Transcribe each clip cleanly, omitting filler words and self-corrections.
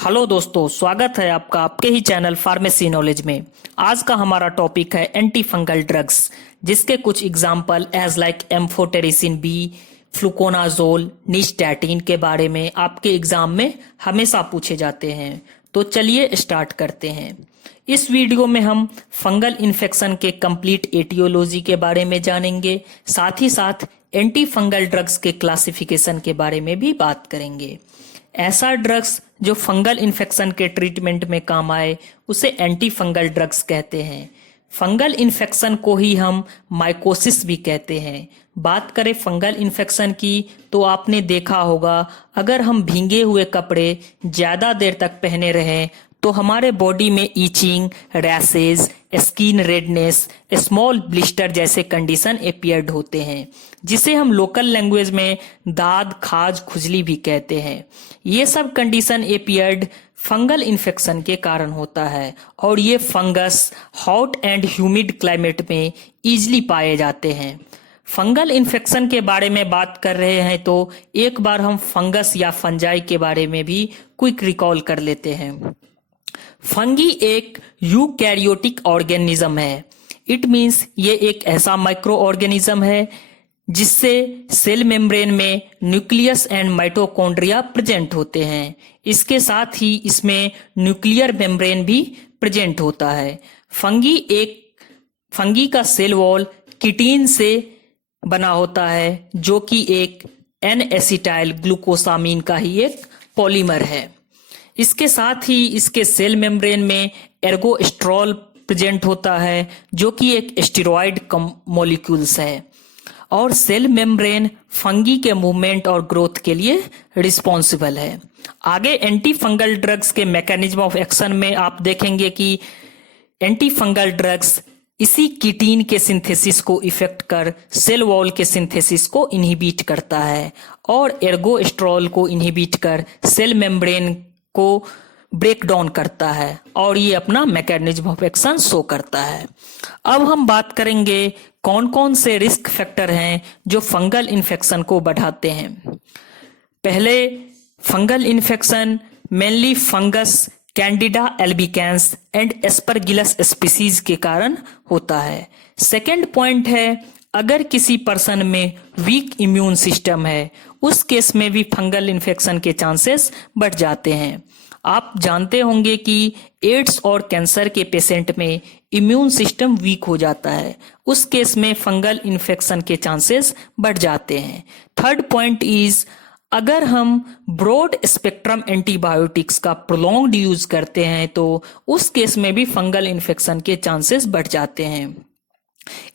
Hello दोस्तों, स्वागत है आपका आपके ही चैनल फार्मेसी नॉलेज में। आज का हमारा टॉपिक है एंटी फंगल ड्रग्स, जिसके कुछ example as like amphotericin B, fluconazole, nystatin के बारे में आपके एग्जाम में हमेशा पूछे जाते हैं। तो चलिए स्टार्ट करते हैं। इस वीडियो में हम फंगल इन्फेक्शन के कंप्लीट एटियोलॉजी के बारे में जानेंगे, साथ ही साथ एंटी फंगल ड्रग्स के क्लासिफिकेशन के बारे में भी बात करेंगे। ऐसा ड्रग्स जो फंगल इन्फेक्शन के ट्रीटमेंट में काम आए उसे एंटी फंगल ड्रग्स कहते हैं। फंगल इन्फेक्शन को ही हम माइकोसिस भी कहते हैं। बात करें फंगल इन्फेक्शन की तो आपने देखा होगा, अगर हम भींगे हुए कपड़े ज़्यादा देर तक पहने रहें तो हमारे बॉडी में itching, rashes, skin redness, small blister जैसे कंडीशन अपीयर्ड होते हैं, जिसे हम लोकल लैंग्वेज में दाद, खाज, खुजली भी कहते हैं। ये सब कंडीशन अपीयर्ड फंगल इन्फेक्शन के कारण होता है और ये fungus hot and humid climate में इजीली पाए जाते हैं। फंगल इन्फेक्शन के बारे में बात कर रहे हैं तो एक बार हम फंगस या फंजाई के बारे में भी क्विक रिकॉल कर लेते हैं। फंगी एक यूकैरियोटिक ऑर्गेनिज्म है। इट मीन्स ये एक ऐसा माइक्रो ऑर्गेनिज्म है जिससे सेल मेम्ब्रेन में न्यूक्लियस एंड माइटोकॉन्ड्रिया प्रेजेंट होते हैं। इसके साथ ही इसमें न्यूक्लियर मेम्ब्रेन भी प्रेजेंट होता है। फंगी का सेल वॉल किटीन से बना होता है, जो कि एक एन एसिटाइल ग्लूकोसामीन का ही एक पॉलीमर है। इसके साथ ही इसके सेल मेम्ब्रेन में एर्गोस्ट्रॉल प्रेजेंट होता है, जो कि एक स्टेरॉइड मॉलिक्यूल्स है। और सेल मेम्ब्रेन फंगी के मूवमेंट और ग्रोथ के लिए रिस्पॉन्सिबल है। आगे एंटी फंगल ड्रग्स के मैकेनिज्म ऑफ एक्शन में आप देखेंगे कि एंटी फंगल ड्रग्स इसी कीटीन के सिंथेसिस को इफेक्ट कर सेल वॉल के सिंथेसिस को इनहिबिट करता है और एर्गोस्ट्रॉल को इनहिबिट कर सेल मेम्ब्रेन को ब्रेक डाउन करता है और ये अपना मैकेनिज्म ऑफ एक्शन शो करता है। अब हम बात करेंगे कौन कौन से रिस्क फैक्टर हैं जो फंगल इन्फेक्शन को बढ़ाते हैं। पहले, fungal infection mainly fungus, Candida albicans and Aspergillus species के कारण होता है। सेकेंड पॉइंट है, अगर किसी पर्सन में वीक इम्यून सिस्टम है उस केस में भी फंगल इन्फेक्शन के चांसेस बढ़ जाते हैं। आप जानते होंगे कि एड्स और कैंसर के पेशेंट में इम्यून सिस्टम वीक हो जाता है, उस केस में फंगल इन्फेक्शन के चांसेस बढ़ जाते हैं। थर्ड पॉइंट इज, अगर हम ब्रॉड स्पेक्ट्रम एंटीबायोटिक्स का प्रोलॉन्ग्ड यूज करते हैं तो उस केस में भी फंगल इन्फेक्शन के चांसेस बढ़ जाते हैं।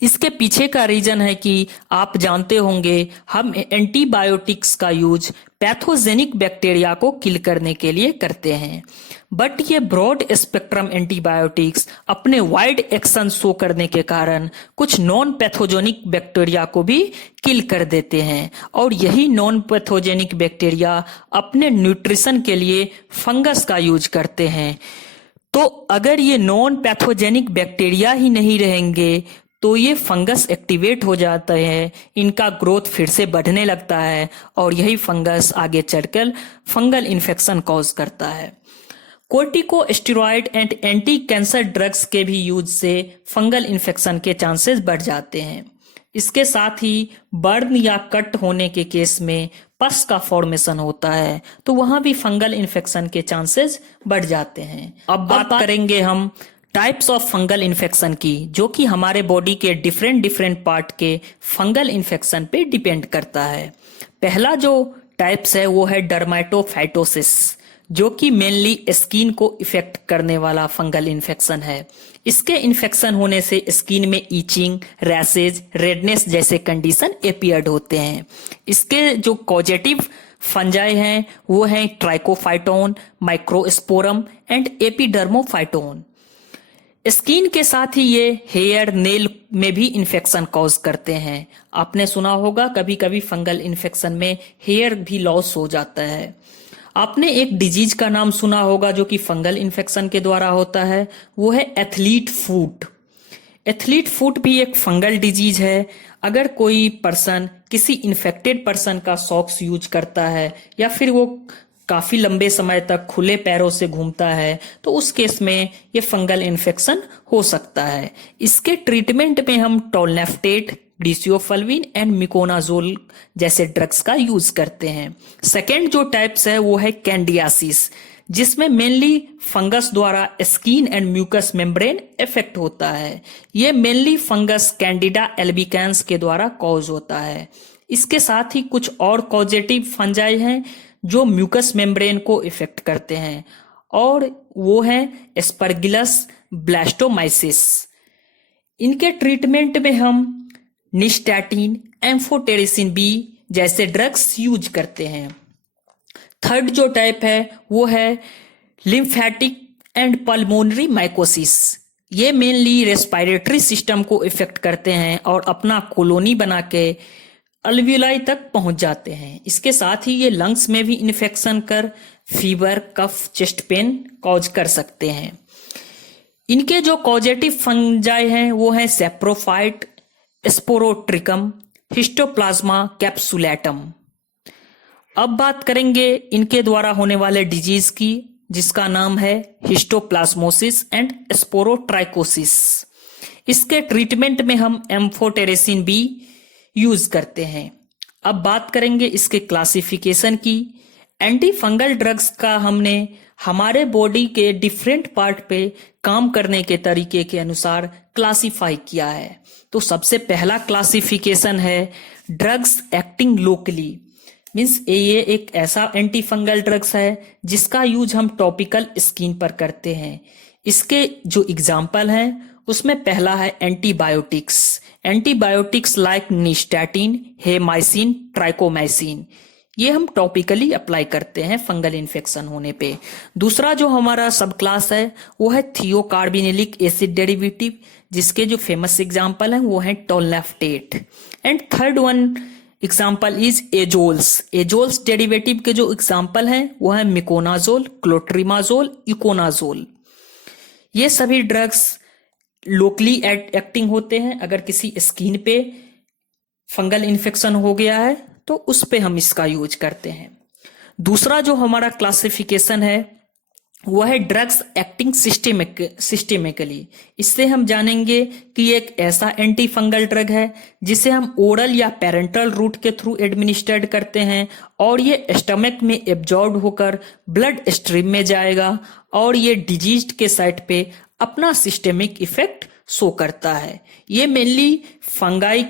इसके पीछे का रीजन है कि आप जानते होंगे हम एंटीबायोटिक्स का यूज पैथोजेनिक बैक्टीरिया को किल करने के लिए करते हैं, बट ये ब्रॉड स्पेक्ट्रम एंटीबायोटिक्स अपने वाइड एक्शन शो करने के कारण कुछ नॉन पैथोजेनिक बैक्टीरिया को भी किल कर देते हैं और यही नॉन पैथोजेनिक बैक्टीरिया अपने न्यूट्रिशन के लिए फंगस का यूज करते हैं। तो अगर ये नॉन पैथोजेनिक बैक्टीरिया ही नहीं रहेंगे तो ये फंगस एक्टिवेट हो जाता है, इनका ग्रोथ फिर से बढ़ने लगता है और यही फंगस आगे चलकर फंगल इन्फेक्शन कॉज करता है। Corticosteroid and anti cancer drugs के भी यूज से फंगल इन्फेक्शन के चांसेस बढ़ जाते हैं। इसके साथ ही बर्न या कट होने के केस में पस का फॉर्मेशन होता है, तो वहां भी फंगल इन्फेक्शन के चांसेस बढ़ जाते हैं। अब बात करेंगे हम टाइप्स ऑफ फंगल इन्फेक्शन की, जो कि हमारे बॉडी के डिफरेंट पार्ट के फंगल इन्फेक्शन पे डिपेंड करता है। पहला जो टाइप्स है वो है डर्मेटोफाइटोसिस, जो कि मेनली स्किन को इफेक्ट करने वाला फंगल इन्फेक्शन है। इसके इन्फेक्शन होने से स्किन में ईचिंग, रैशेज, रेडनेस जैसे कंडीशन अपीयर्ड होते हैं। इसके जो कॉजेटिव फंजाई हैं वो हैं Trichophyton, microsporum and Epidermophyton. Skin के साथ ही ये हेयर, नेल में भी इन्फेक्शन कॉज करते हैं। आपने सुना होगा कभी कभी फंगल इन्फेक्शन में हेयर भी लॉस हो जाता है। आपने एक डिजीज का नाम सुना होगा जो कि फंगल इन्फेक्शन के द्वारा होता है, वो है एथलीट फुट। एथलीट फुट भी एक फंगल डिजीज है। अगर कोई पर्सन किसी इन्फेक्टेड पर्सन का सॉक्स यूज करता है या फिर वो काफी लंबे समय तक खुले पैरों से घूमता है तो उस केस में ये फंगल इन्फेक्शन हो सकता है। इसके ट्रीटमेंट में हम टोल्नेफ्टेट, डिसियोफल्विन एंड मिकोनाजोल जैसे ड्रग्स का यूज करते हैं। सेकेंड जो टाइप्स है वो है कैंडियासिस, जिसमें मेनली फंगस द्वारा skin and mucous membrane effect होता है। ये मेनली फंगस कैंडिडा एल्बिकैंस के द्वारा कॉज होता है। इसके साथ ही कुछ और कॉजेटिव फंजाई हैं जो म्यूकस मेम्ब्रेन को इफेक्ट करते हैं, और वो है एस्परगिलस ब्लास्टोमाइसिस। इनके ट्रीटमेंट में हम निस्टैटिन, एम्फोटेरिसिन बी जैसे ड्रग्स यूज करते हैं। थर्ड जो टाइप है वो है लिम्फेटिक एंड पल्मोनरी माइकोसिस। ये मेनली रेस्पिरेटरी सिस्टम को इफेक्ट करते हैं और अपना कॉलोनी बना के अल्वियोलाई तक पहुंच जाते हैं। इसके साथ ही ये लंग्स में भी इन्फेक्शन कर फीवर, कफ, चेस्ट पेन कॉज कर सकते हैं। इनके जो कॉजेटिव फंजाई हैं वो है सेप्रोफाइट, स्पोरोट्रिकम, हिस्टोप्लाज्मा कैप्सुलेटम। अब बात करेंगे इनके द्वारा होने वाले डिजीज की, जिसका नाम है हिस्टोप्लाज्मोसिस एंड स्पोरोट्राइकोसिस। इसके ट्रीटमेंट में हम एम्फोटेरेसिन बी यूज करते हैं। अब बात करेंगे इसके क्लासिफिकेशन की। एंटी फंगल ड्रग्स का हमने हमारे बॉडी के डिफरेंट पार्ट पे काम करने के तरीके के अनुसार क्लासिफाई किया है। तो सबसे पहला क्लासिफिकेशन है ड्रग्स एक्टिंग लोकली, मीन्स ये एक ऐसा एंटी फंगल ड्रग्स है जिसका यूज हम टॉपिकल स्किन पर करते हैं। इसके जो एग्जाम्पल हैं उसमें पहला है एंटीबायोटिक्स। एंटीबायोटिक्स लाइक निस्टैटिन, हेमाइसिन, ट्राइकोमाइसिन, ये हम टॉपिकली अप्लाई करते हैं फंगल इन्फेक्शन होने पे। दूसरा जो हमारा सब क्लास है वो है थियोकार्बिनिलिक एसिड डेरिवेटिव, जिसके जो फेमस एग्जाम्पल हैं वो है tolnaftate. And third one example is azoles. Azoles derivative के जो एग्जाम्पल हैं वो है मिकोनाजोल, क्लोट्रिमाजोल, इकोनाजोल। ये सभी ड्रग्स लोकली एक्टिंग होते हैं। अगर किसी स्किन पे फंगल इन्फेक्शन हो गया है तो उस पे हम इसका यूज करते हैं। दूसरा जो हमारा क्लासिफिकेशन है वो है ड्रग्स एक्टिंग सिस्टेमिकली। इससे हम जानेंगे कि एक ऐसा एंटी फंगल ड्रग है जिसे हम ओरल या पेरेंटल रूट के थ्रू एडमिनिस्ट्रेट करते हैं, और ये स्टमक में एब्जॉर्ब होकर ब्लड स्ट्रीम में जाएगा और ये डिजीज के साइट पे अपना सिस्टेमिक इफेक्ट शो करता है। ये मेनली फंगाई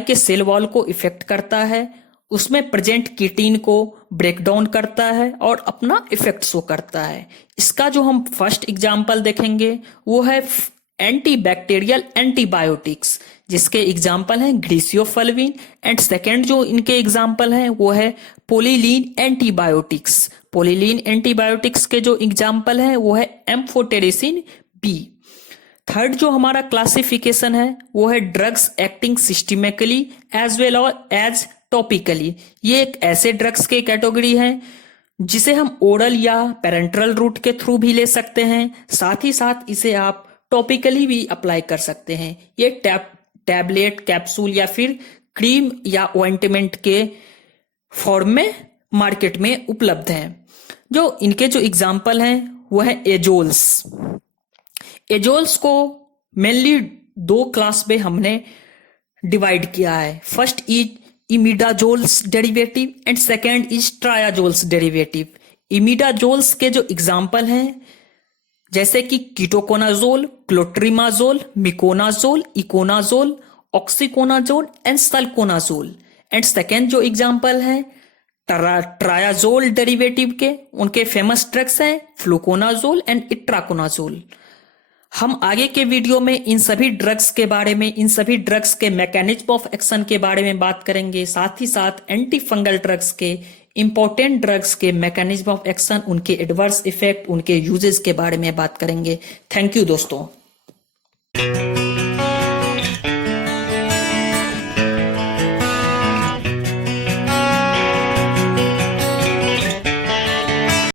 के सेल वॉल को इफेक्ट करता है, उसमें प्रेजेंट कीटीन को ब्रेक डाउन करता है और अपना इफेक्ट शो करता है। इसका जो हम फर्स्ट एग्जाम्पल देखेंगे वो है एंटीबैक्टीरियल एंटीबायोटिक्स, जिसके एग्जाम्पल हैं ग्लिसियोफल्विन। एंड सेकेंड जो इनके एग्जाम्पल हैं वो है पोलिलीन एंटीबायोटिक्स। पोलिलीन एंटीबायोटिक्स के जो एग्जाम्पल हैं वो है एम्फोटेरिसिन बी। थर्ड जो हमारा क्लासिफिकेशन है वो है drugs acting systemically as well as topically. ये एक ऐसे ड्रग्स के कैटेगरी है जिसे हम ओरल या पेरेंटल रूट के थ्रू भी ले सकते हैं, साथ ही साथ इसे आप टॉपिकली भी अप्लाई कर सकते हैं। ये टैबलेट, कैप्सूल या फिर क्रीम या ऑइंटमेंट के फॉर्म में मार्केट में उपलब्ध हैं। जो इनके जो एग्जाम्पल हैं वो है एजोल्स। एजोल्स को मेनली दो क्लास में हमने डिवाइड किया है। First is imidazoles derivative and second is triazoles derivative. Imidazoles के जो एग्जाम्पल हैं जैसे कि ketoconazole, clotrimazole, miconazole, econazole, oxiconazole and sulconazole. And second जो एग्जाम्पल है ट्रायाजोल डेरिवेटिव के, उनके फेमस ड्रग्स हैं फ्लूकोनाजोल एंड इट्राकोनाजोल। हम आगे के वीडियो में इन सभी ड्रग्स के बारे में, इन सभी ड्रग्स के मैकेनिज्म ऑफ एक्शन के बारे में बात करेंगे, साथ ही साथ एंटी फंगल ड्रग्स के, इंपॉर्टेंट ड्रग्स के मैकेनिज्म ऑफ एक्शन, उनके एडवर्स इफेक्ट, उनके यूजेस के बारे में बात करेंगे। थैंक यू दोस्तों।